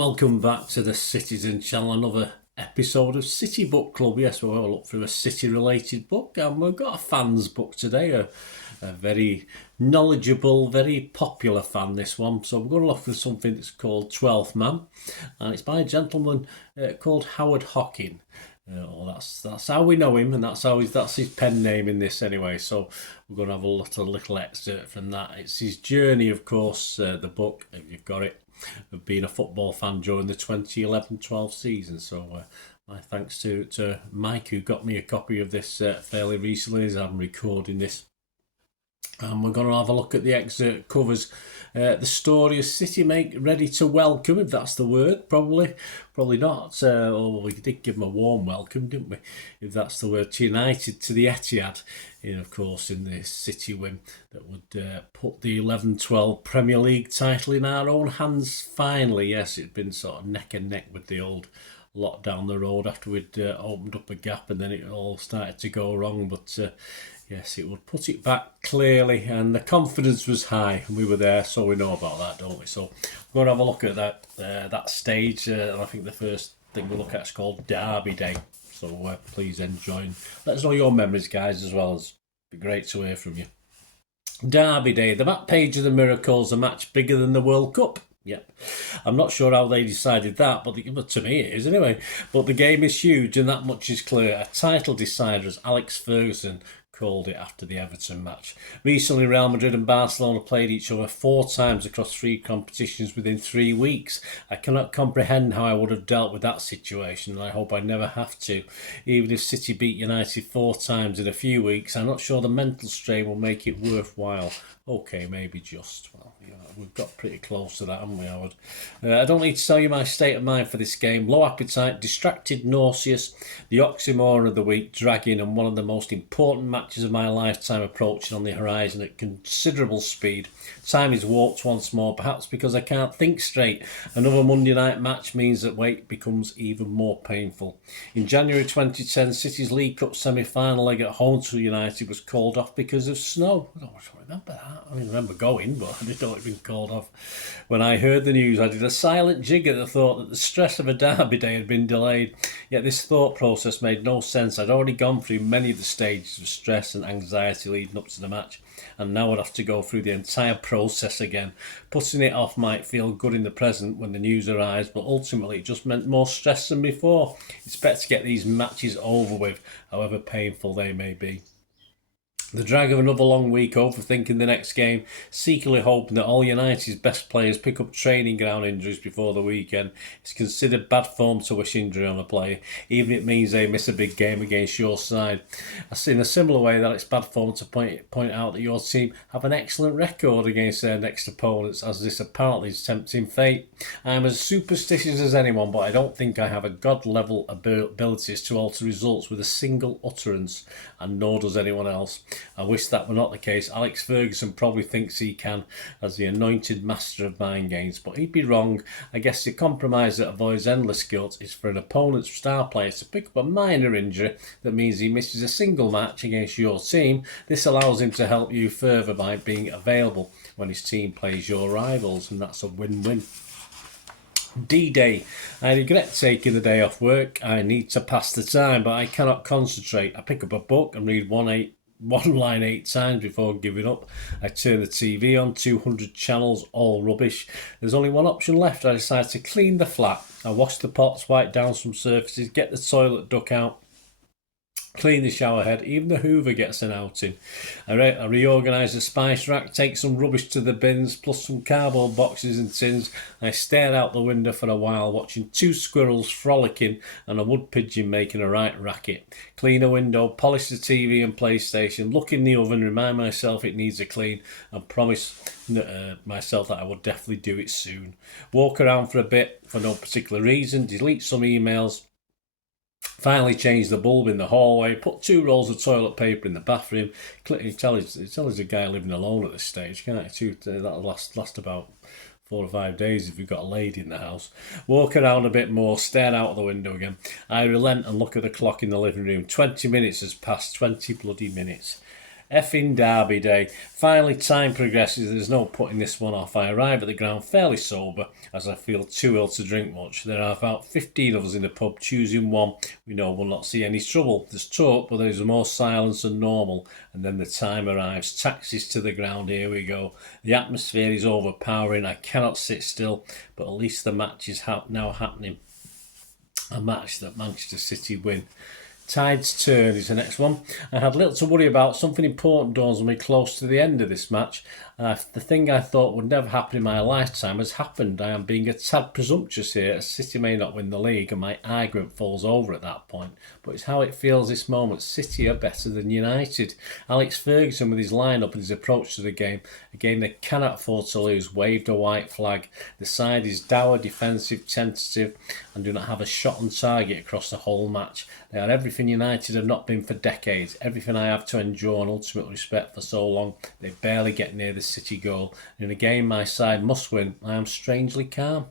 Welcome back to the Citizen channel, another episode of City Book Club. Yes, we'll have a look through a city related book, and we've got a fan's book today, a very knowledgeable, very popular fan, this one. So we're going to look for something that's called Twelfth Man, and it's by a gentleman called Howard Hockin. That's how we know him, and that's his pen name in this anyway. So we're going to have a little excerpt from that. It's his journey, of course, the book, if you've got it, of being a football fan during the 2011-12 season. So my thanks to Mike, who got me a copy of this fairly recently as I'm recording this. And we're going to have a look at the excerpt. Covers the story of City make ready to welcome, if that's the word, probably not. We did give them a warm welcome, didn't we? If that's the word, to United, to the Etihad, of course, in the City win that would put the 11-12 Premier League title in our own hands finally. Yes, it'd been sort of neck and neck with the old lot down the road after we'd opened up a gap, and then it all started to go wrong, but yes, it would put it back clearly, and the confidence was high, and we were there, so we know about that, don't we? So we're going to have a look at that stage, and I think the first thing we'll look at is called Derby Day. So please enjoy, and let us know your memories, guys, as well. It'd be great to hear from you. Derby Day, the back page of the Mirror calls a match bigger than the World Cup. Yep, I'm not sure how they decided that, but to me it is anyway. But the game is huge, and that much is clear. A title decider, as Alex Ferguson called it after the Everton match. Recently, Real Madrid and Barcelona played each other 4 times across 3 competitions within 3 weeks. I cannot comprehend how I would have dealt with that situation, and I hope I never have to. Even if City beat United 4 times in a few weeks, I'm not sure the mental strain will make it worthwhile. Okay, maybe just. Well, we've got pretty close to that, haven't we, Howard? I don't need to tell you my state of mind for this game. Low appetite, distracted, nauseous, the oxymoron of the week, dragging, and one of the most important matches of my lifetime approaching on the horizon at considerable speed. Time is warped once more, perhaps because I can't think straight. Another Monday night match means that wait becomes even more painful. In January 2010, City's League Cup semi-final leg at home to United was called off because of snow. I don't remember that. I remember going, but I didn't know it had been called off. When I heard the news, I did a silent jig at the thought that the stress of a derby day had been delayed. Yet this thought process made no sense. I'd already gone through many of the stages of stress and anxiety leading up to the match, and now I'd have to go through the entire process again. Putting it off might feel good in the present when the news arrives, but ultimately it just meant more stress than before. It's better to get these matches over with, however painful they may be. The drag of another long week, overthinking the next game, secretly hoping that all United's best players pick up training ground injuries before the weekend. It's considered bad form to wish injury on a player, even if it means they miss a big game against your side. In a similar way that it's bad form to point out that your team have an excellent record against their next opponents, as this apparently is tempting fate. I'm as superstitious as anyone, but I don't think I have a god-level abilities to alter results with a single utterance, and nor does anyone else. I wish that were not the case. Alex Ferguson probably thinks he can, as the anointed master of mind games, but he'd be wrong. I guess the compromise that avoids endless guilt is for an opponent's star player to pick up a minor injury that means he misses a single match against your team. This allows him to help you further by being available when his team plays your rivals, and that's a win-win. D-Day. I regret taking the day off work. I need to pass the time, but I cannot concentrate. I pick up a book and read one line 8 times before giving up. I turn the TV on, 200 channels, all rubbish. There's only one option left. I decide to clean the flat. I wash the pots, wipe down some surfaces, get the toilet duck out, clean the shower head, even the Hoover gets an outing. I reorganise the spice rack, take some rubbish to the bins, plus some cardboard boxes and tins. I stare out the window for a while, watching 2 squirrels frolicking and a wood pigeon making a right racket. Clean a window, polish the TV and PlayStation, look in the oven, remind myself it needs a clean, and promise myself that I will definitely do it soon. Walk around for a bit for no particular reason, delete some emails, finally change the bulb in the hallway, put 2 rolls of toilet paper in the bathroom. You tell he's a guy living alone at this stage, can't you? That'll last about 4 or 5 days if you've got a lady in the house. Walk around a bit more, stare out the window again. I relent and look at the clock in the living room. 20 minutes has passed, 20 bloody minutes. Effing Derby Day. Finally, time progresses. There's no putting this one off. I arrive at the ground fairly sober, as I feel too ill to drink much. There are about 15 of us in the pub, choosing one we know will not see any trouble. There's talk, but there's more silence than normal. And then the time arrives. Taxis to the ground. Here we go. The atmosphere is overpowering. I cannot sit still, but at least the match is now happening. A match that Manchester City win. Tide's Turn is the next one. I had little to worry about. Something important dawns on me close to the end of this match. The thing I thought would never happen in my lifetime has happened. I am being a tad presumptuous here, as City may not win the league, and my argument falls over at that point. But it's how it feels this moment. City are better than United. Alex Ferguson, with his lineup and his approach to the game, a game they cannot afford to lose, waved a white flag. The side is dour, defensive, tentative, and do not have a shot on target across the whole match. They are everything United have not been for decades, everything I have to endure and ultimate respect for so long. They barely get near the City goal. In a game my side must win, I am strangely calm.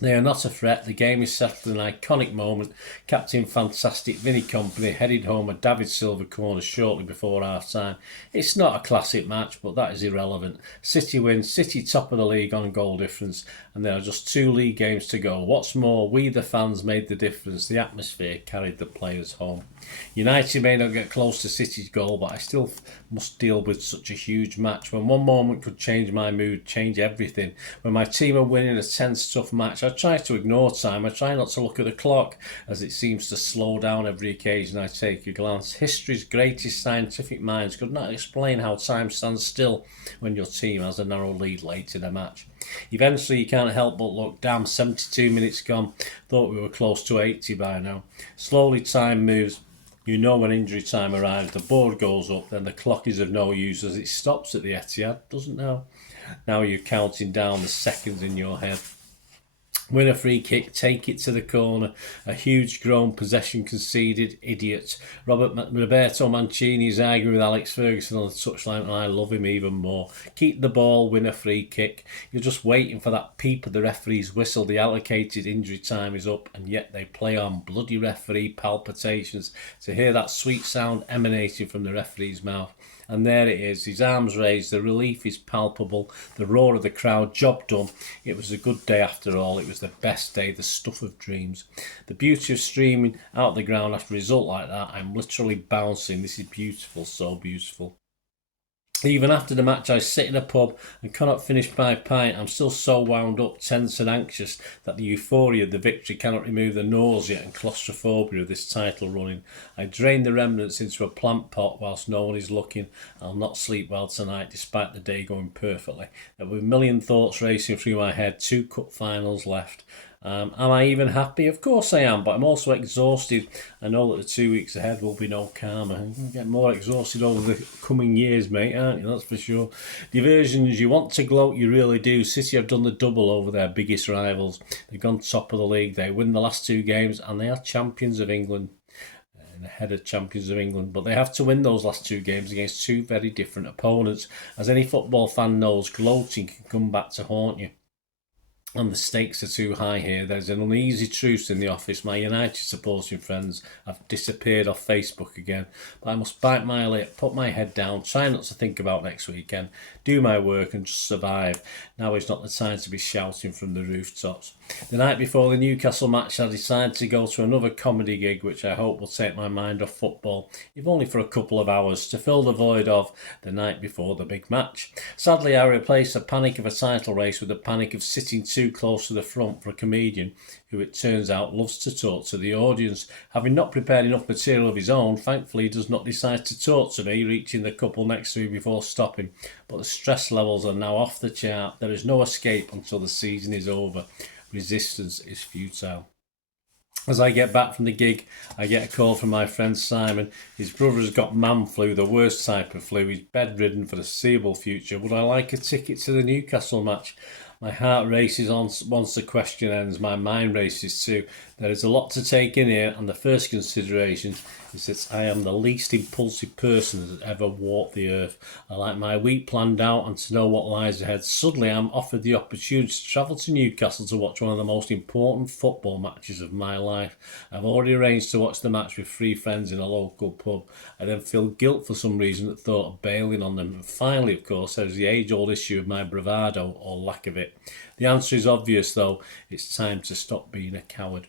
They are not a threat. The game is settled in an iconic moment. Captain Fantastic Vinny Company headed home a David Silva corner shortly before half time. It's not a classic match, but that is irrelevant. City win, City top of the league on goal difference, and there are just 2 league games to go. What's more, we the fans made the difference. The atmosphere carried the players home. United may not get close to City's goal, but I still must deal with such a huge match. When one moment could change my mood, change everything. When my team are winning a tense, tough match, I try to ignore time. I try not to look at the clock, as it seems to slow down every occasion I take a glance. History's greatest scientific minds could not explain how time stands still when your team has a narrow lead late in a match. Eventually you can't help but look, damn, 72 minutes gone. Thought we were close to 80 by now. Slowly time moves. You know when injury time arrives, the board goes up, then the clock is of no use as it stops at the Etihad, doesn't now? Now you're counting down the seconds in your head. Win a free kick, take it to the corner. A huge grown possession conceded, idiot. Roberto Mancini is arguing with Alex Ferguson on the touchline, and I love him even more. Keep the ball, win a free kick. You're just waiting for that peep of the referee's whistle. The allocated injury time is up, and yet they play on. Bloody referee palpitations to hear that sweet sound emanating from the referee's mouth. And there it is, his arms raised, the relief is palpable, the roar of the crowd, job done. It was a good day after all, it was the best day, the stuff of dreams. The beauty of streaming out the ground after a result like that, I'm literally bouncing. This is beautiful, so beautiful. Even after the match, I sit in a pub and cannot finish my pint. I'm still so wound up, tense and anxious that the euphoria of the victory cannot remove the nausea and claustrophobia of this title running. I drain the remnants into a plant pot whilst no one is looking. I'll not sleep well tonight despite the day going perfectly. There were a million thoughts racing through my head, 2 cup finals left. Am I even happy? Of course I am, but I'm also exhausted. I know that the 2 weeks ahead will be no calmer. You're going to get more exhausted over the coming years, mate, aren't you? That's for sure. Diversions, you want to gloat, you really do. City have done the double over their biggest rivals. They've gone top of the league. They win the last 2 games, and they are champions of England. And ahead of champions of England. But they have to win those last 2 games against 2 very different opponents. As any football fan knows, gloating can come back to haunt you. And the stakes are too high here. There's an uneasy truce in the office. My United supporting friends have disappeared off Facebook again. But I must bite my lip, put my head down, try not to think about next weekend, do my work and just survive. Now is not the time to be shouting from the rooftops. The night before the Newcastle match, I decided to go to another comedy gig, which I hope will take my mind off football, if only for a couple of hours, to fill the void of the night before the big match. Sadly, I replaced the panic of a title race with the panic of sitting too close to the front for a comedian who, it turns out, loves to talk to the audience. Having not prepared enough material of his own, thankfully he does not decide to talk to me, reaching the couple next to me before stopping. But the stress levels are now off the chart. There is no escape until the season is over. Resistance is futile. As I get back from the gig, I get a call from my friend Simon. His brother has got man flu, the worst type of flu. He's bedridden for the foreseeable future. Would I like a ticket to the Newcastle match? My heart races on once the question ends. My mind races too. There is a lot to take in here, and the first consideration is that I am the least impulsive person that has ever walked the earth. I like my week planned out and to know what lies ahead. Suddenly I'm offered the opportunity to travel to Newcastle to watch one of the most important football matches of my life. I've already arranged to watch the match with 3 friends in a local pub. I then feel guilt for some reason at thought of bailing on them. And finally, of course, there's the age-old issue of my bravado or lack of it. The answer is obvious though. It's time to stop being a coward.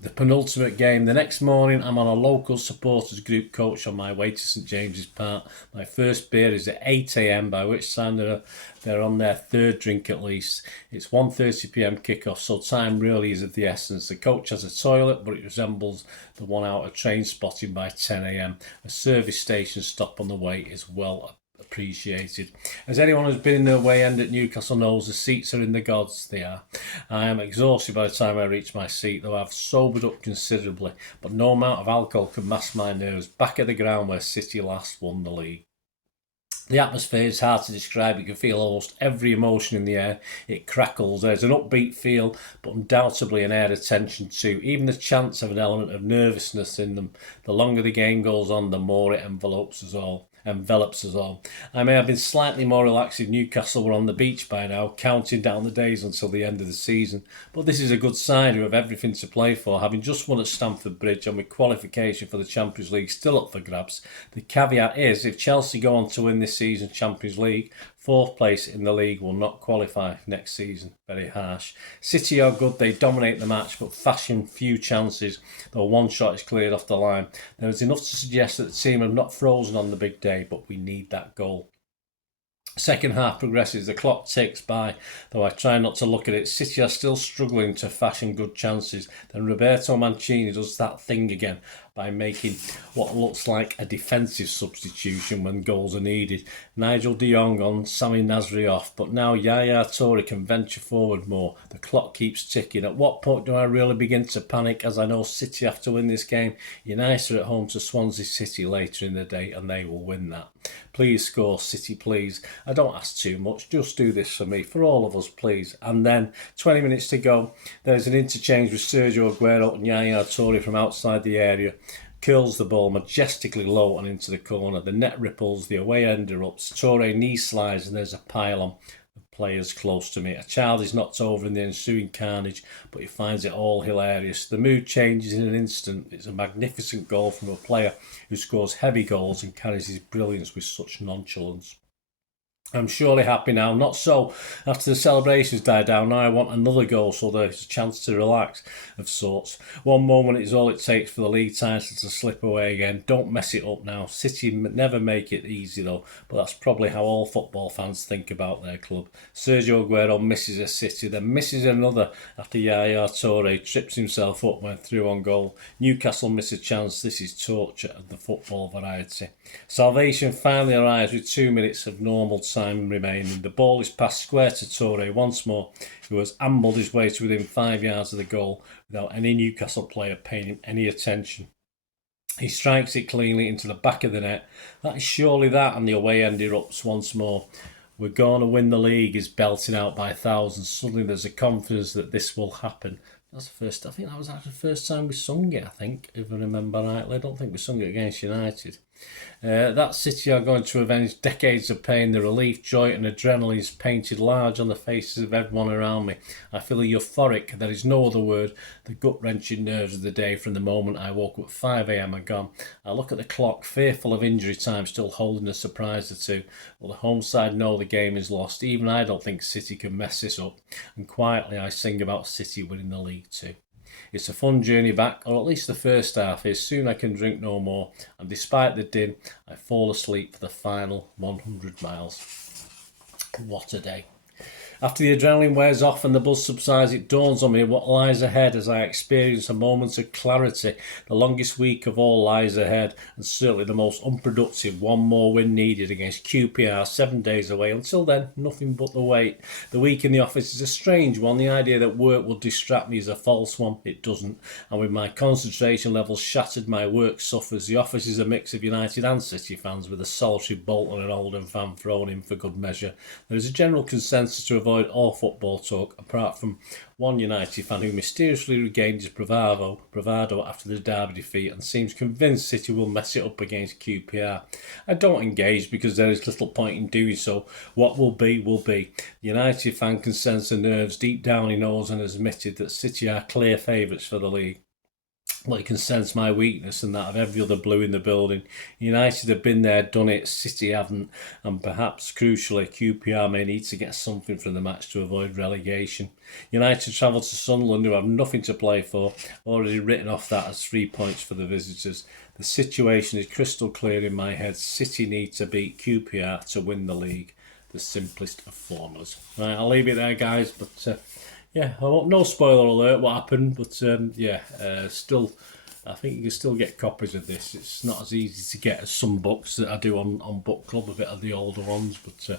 The penultimate game. The next morning, I'm on a local supporters group coach on my way to St James's Park. My first beer is at 8 a.m, by which time they're on their 3rd drink at least. It's 1:30 p.m. kickoff, so time really is of the essence. The coach has a toilet, but it resembles the one out of train spotting by 10 a.m. A service station stop on the way is well appreciated. As anyone who's been in the away end at Newcastle knows, the seats are in the gods. They are. I am exhausted by the time I reach my seat, though I've sobered up considerably, but no amount of alcohol can mask my nerves. Back at the ground where City last won the league. The atmosphere is hard to describe. You can feel almost every emotion in the air. It crackles. There's an upbeat feel, but undoubtedly an air of tension too. Even the chants have an element of nervousness in them. The longer the game goes on, the more it envelops us all. I may have been slightly more relaxed if Newcastle were on the beach by now, counting down the days until the end of the season. But this is a good sign of everything to play for, having just won at Stamford Bridge and with qualification for the Champions League still up for grabs. The caveat is, if Chelsea go on to win this season's Champions League, 4th place in the league will not qualify next season. Very harsh. City are good, they dominate the match, but fashion few chances, though one shot is cleared off the line. There is enough to suggest that the team have not frozen on the big day, but we need that goal. Second half progresses, the clock ticks by, though I try not to look at it. City are still struggling to fashion good chances. Then Roberto Mancini does that thing again by making what looks like a defensive substitution when goals are needed. Nigel de Jong on Sami Nasri off, but now Yaya Toure can venture forward more. The clock keeps ticking. At what point do I really begin to panic, as I know City have to win this game? United are at home to Swansea City later in the day and they will win that. Please score, City, please. I don't ask too much, just do this for me, for all of us, please. And then 20 minutes to go, there's an interchange with Sergio Aguero and Yaya Toure from outside the area. Curls the ball majestically low and into the corner. The net ripples, the away end erupts. Toure knee slides and there's a pile-on of players close to me. A child is knocked over in the ensuing carnage, but he finds it all hilarious. The mood changes in an instant. It's a magnificent goal from a player who scores heavy goals and carries his brilliance with such nonchalance. I'm surely happy now. Not so. After the celebrations die down, now I want another goal so there's a chance to relax of sorts. One moment is all it takes for the league title to slip away again. Don't mess it up now. City never make it easy though, but that's probably how all football fans think about their club. Sergio Aguero misses a City, then misses another after Yaya Toure trips himself up when through on goal. Newcastle miss a chance. This is torture of the football variety. Salvation finally arrives with 2 minutes of normal time remaining. The ball is passed square to Toure once more, who has ambled his way to within 5 yards of the goal without any Newcastle player paying him any attention. He strikes it cleanly into the back of the net. That is surely that, and the away end erupts once more. We're going to win the league is belting out by thousands. Suddenly there's a confidence that this will happen. That's the first. I think that was actually the first time we sung it, I think, if I remember rightly. I don't think we sung it against United. That City are going to avenge decades of pain. The relief, joy and adrenaline is painted large on the faces of everyone around me. I feel euphoric. There is no other word. The gut-wrenching nerves of the day from the moment I woke up at 5 a.m. are gone. I look at the clock, fearful of injury time, still holding a surprise or two. Well, the home side know the game is lost. Even I don't think City can mess this up. And quietly I sing about City winning the league too. It's a fun journey back, or at least the first half is. Soon I can drink no more, and despite the din, I fall asleep for the final 100 miles. What a day. After the adrenaline wears off and the buzz subsides, it dawns on me what lies ahead as I experience a moment of clarity. The longest week of all lies ahead, and certainly the most unproductive. One more win needed against QPR, 7 days away. Until then, nothing but the wait. The week in the office is a strange one. The idea that work will distract me is a false one. It doesn't. And with my concentration levels shattered, my work suffers. The office is a mix of United and City fans, with a solitary Bolton and Oldham fan thrown in for good measure. There is a general consensus to avoid avoid all football talk, apart from one United fan who mysteriously regained his bravado after the Derby defeat and seems convinced City will mess it up against QPR. I don't engage because there is little point in doing so. What will be, will be. The United fan can sense the nerves deep down he knows and has admitted that City are clear favourites for the league. Well, he can sense my weakness and that of every other Blue in the building. United have been there, done it, City haven't, and perhaps crucially, QPR may need to get something from the match to avoid relegation. United travel to Sunderland, who have nothing to play for, already written off that as 3 points for the visitors. The situation is crystal clear in my head. City need to beat QPR to win the league. The simplest of formulas. Right, I'll leave it there, guys, but... yeah, no spoiler alert what happened, but still, I think you can still get copies of this. It's not as easy to get as some books that I do on Book Club, a bit of the older ones, but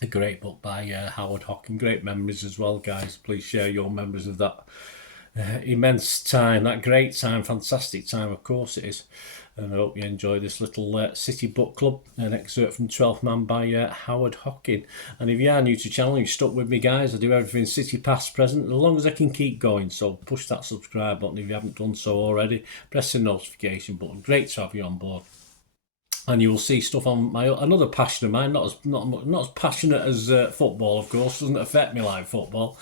a great book by Howard Hockin. Great memories as well, guys. Please share your memories of that immense time, that great time, fantastic time, of course it is. And I hope you enjoy this little City Book Club, an excerpt from 12th Man by Howard Hockin. And if you are new to the channel, you're stuck with me, guys. I do everything City past, present, as long as I can keep going. So push that subscribe button if you haven't done so already. Press the notification button. Great to have you on board. And you will see stuff on another passion of mine, not as passionate as football, of course. Doesn't affect me like football,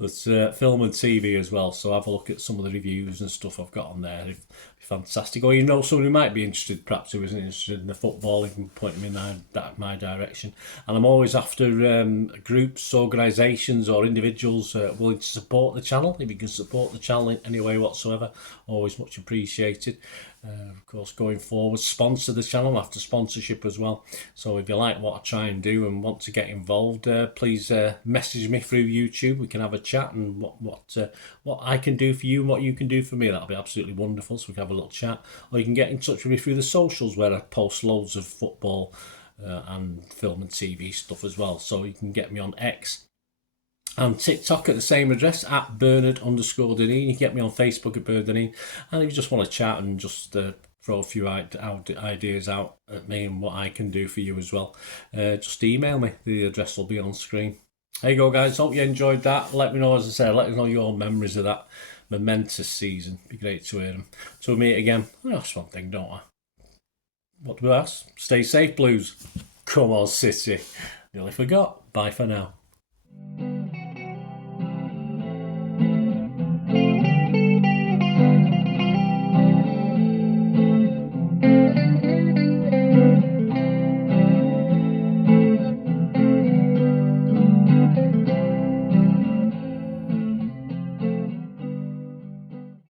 but film and TV as well. So have a look at some of the reviews and stuff I've got on there. It's fantastic. Or you know someone who might be interested, perhaps who isn't interested in the football, you can point them in my direction. And I'm always after groups, organisations or individuals willing to support the channel. If you can support the channel in any way whatsoever, always much appreciated. Of course, going forward, sponsor the channel after sponsorship as well. So if you like what I try and do and want to get involved, please message me through YouTube. We can have a chat and what I can do for you and what you can do for me. That'll be absolutely wonderful. So we can have a little chat, or you can get in touch with me through the socials where I post loads of football and film and TV stuff as well. So you can get me on X and TikTok at the same address, at Bernard_Deneen. You can get me on Facebook at Bernard Deneen. And if you just want to chat and just throw a few ideas out at me and what I can do for you as well, just email me. The address will be on screen. There you go, guys. Hope you enjoyed that. Let me know, as I said, let me know your memories of that momentous season. It'd be great to hear them. Till we meet again, that's one thing, don't I? What do I ask? Stay safe, Blues. Come on, City. Nearly forgot. Bye for now.